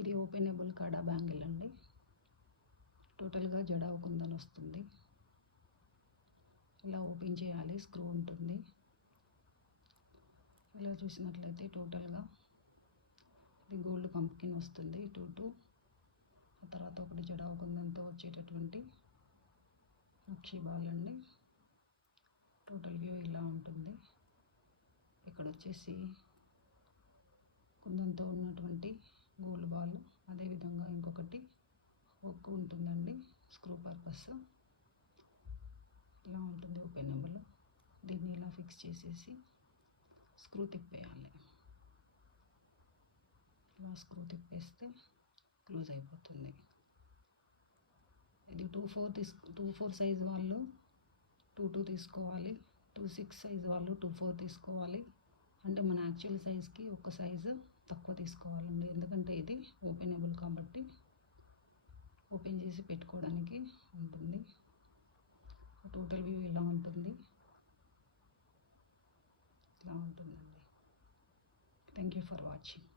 ఇది ఓపెనబుల్ కాడా బ్యాంగిల్ అండి. టోటల్గా జడ కుందన్ వస్తుంది. ఇలా ఓపెన్ చేయాలి, స్క్రూ ఉంటుంది. ఇలా చూసినట్లయితే టోటల్గా ఇది గోల్డ్ పంప్కిన్ వస్తుంది. ఆ తర్వాత ఒకటి జడ కుందన్తో వచ్చేటటువంటి నక్షి బాల్ అండి. టోటల్ వ్యూ ఇలా ఉంటుంది. ఇక్కడ వచ్చేసి కుందన్తో ఉన్నటువంటి గోల్డ్ బాల్, అదేవిధంగా ఇంకొకటి హుక్ ఉంటుందండి, స్క్రూ పర్పస్. ఇలా ఉంటుంది ఓపెనబుల్. దీన్ని ఇలా ఫిక్స్ చేసేసి స్క్రూ తిప్పేయాలి. ఇలా స్క్రూ తిప్పేస్తే క్లోజ్ అయిపోతుంది. ఇది 2/4 సైజ్ వాళ్ళు 2/2 తీసుకోవాలి, 2/6 సైజ్ వాళ్ళు 2/4 తీసుకోవాలి. అంటే మన యాక్చువల్ సైజ్కి ఒక సైజు తక్కువ తీసుకోవాలండి. ఎందుకంటే ఇది ఓపెనబుల్ కాబట్టి ఓపెన్ చేసి పెట్టుకోవడానికి ఉంటుంది. టోటల్ వ్యూ ఇలా ఉంటుంది. ఇలా ఉంటుందండి. Thank you for watching.